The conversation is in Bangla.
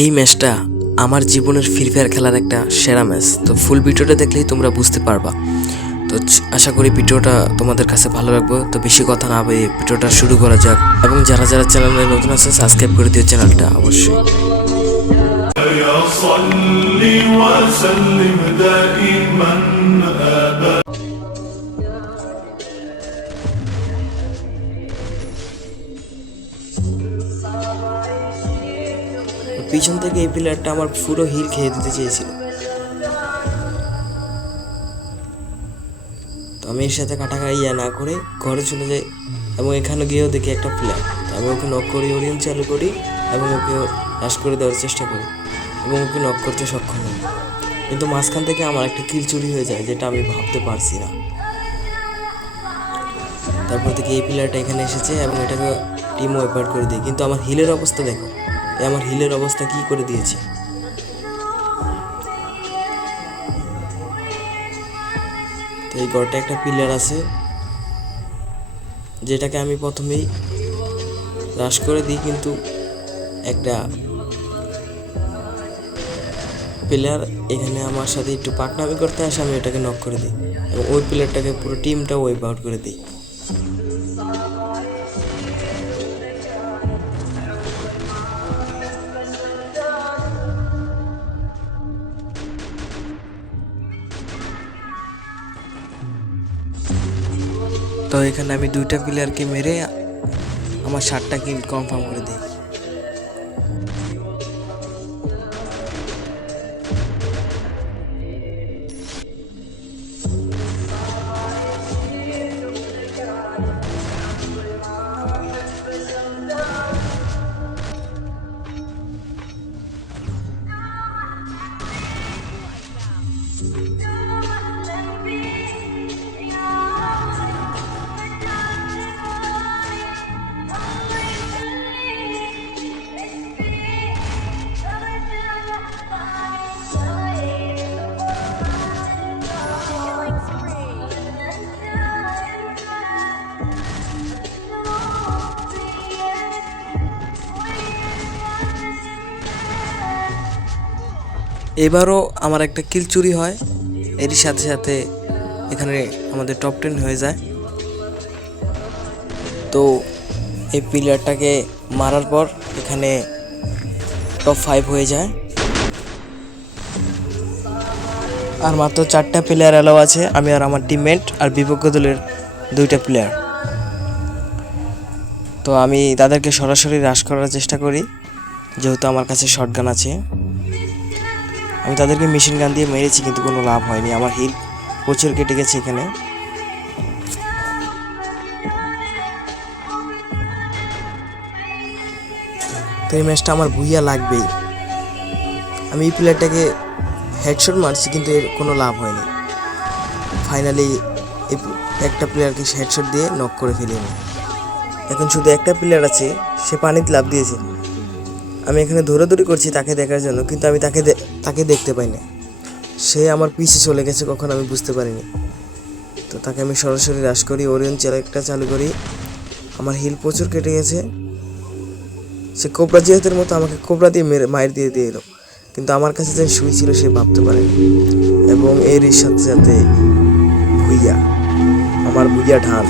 এই ম্যাচটা আমার জীবনের ফ্রি ফায়ার খেলার একটা সেরা ম্যাচ। তো ফুল ভিডিওটা দেখলেই তোমরা বুঝতে পারবা। তো আশা করি ভিডিওটা তোমাদের কাছে ভালো লাগবে। তো বেশি কথা না বলে ভিডিওটা শুরু করা যাক। এবং যারা যারা চ্যানেলে নতুন আছে সাবস্ক্রাইব করে দিও চ্যানেলটা অবশ্যই। يا صل وسلم دائما أبدا. পিছন থেকে এই প্লেয়ারটা আমার পুরো হিল খেয়ে দিতে চেয়েছিল, তো আমি এর সাথে কাটাকাটি না করে ঘরে চলে যাই এবং এখানে গিয়েও দেখি একটা প্লেয়ার। তো আমি ওকে নক করি, ওরিয়ন চালু করি এবং ওকে হ্রাস করে দেওয়ার চেষ্টা করি এবং ওকে নক করতে সক্ষম হই। কিন্তু মাঝখান থেকে আমার একটা কিল চুরি হয়ে যায়, যেটা আমি ভাবতে পারছি না। তারপর থেকে এই প্লেয়ারটা এখানে এসেছে এবং এটাকে টিম ওয়াইপ আউট করে দিই। কিন্তু আমার হিলের অবস্থা দেখো, আমার হিলের অবস্থা কি করে দিয়েছে। তো এই ঘরটা একটা প্লেয়ার আছে, যেটাকে আমি প্রথমেই হ্রাস করে দিই, কিন্তু একটা প্লেয়ার এখানে আমার সাথে একটু পাকনামি করতে আসে, আমি এটাকে নক করে দিই এবং ওই প্লেয়ারটাকে পুরো টিমটা ওয়াইপ আউট করে দিই। তো এখানে আমি দুইটা প্লেয়ারকে মেরে আমার 7টা কিল কনফার্ম করে দিই। এবারও আমার একটা কিল চুরি হয়, এরই সাথে সাথে এখানে আমাদের টপ 10 হয়ে যায়। তো এই প্লেয়ারটাকে মারার পর এখানে টপ 5 হয়ে যায়, আর মাত্র 4টা প্লেয়ার অ্যালাউ আছে, আমি আর আমার টিমমেট আর বিপক্ষ দলের 2টা প্লেয়ার। তো আমি তাদেরকে সরাসরি হ্রাস করার চেষ্টা করি, যেহেতু আমার কাছে শটগান আছে। আমি তাদেরকে মেশিন গান দিয়ে মেরেছি, কিন্তু কোনো লাভ হয়নি, আমার হিল প্রচুর কেটে গেছে এখানে। তো এই ম্যাচটা আমার ভুইয়া লাগবেই। আমি এই প্লেয়ারটাকে হেডশট মারছি, কিন্তু এর কোনো লাভ হয়নি। ফাইনালি এই একটা প্লেয়ারকে হেডশট দিয়ে নক করে ফেলি আমি। এখন শুধু একটা প্লেয়ার আছে, সে পানিতে লাফ দিয়েছে। আমি এখানে দৌড়াদৌড়ি করছি তাকে দেখার জন্য, কিন্তু আমি তাকে দেখতে পাই না। সে আমার পিছে চলে গেছে, কখন আমি বুঝতে পারিনি। তো তাকে আমি সরাসরি হ্রাস করি, ওরিয়ন চ্যালেকটা চালু করি। আমার হিল প্রচুর কেটে গেছে। সে কোবরা জিহাদের মতো আমাকে কোবরা দিয়ে মায়ের দিয়ে এলো, কিন্তু আমার কাছে যে সুই ছিল সে ভাবতে পারেনি। এবং এরই সাথে সাথে ভুইয়া, আমার ভুইয়া ঢাল।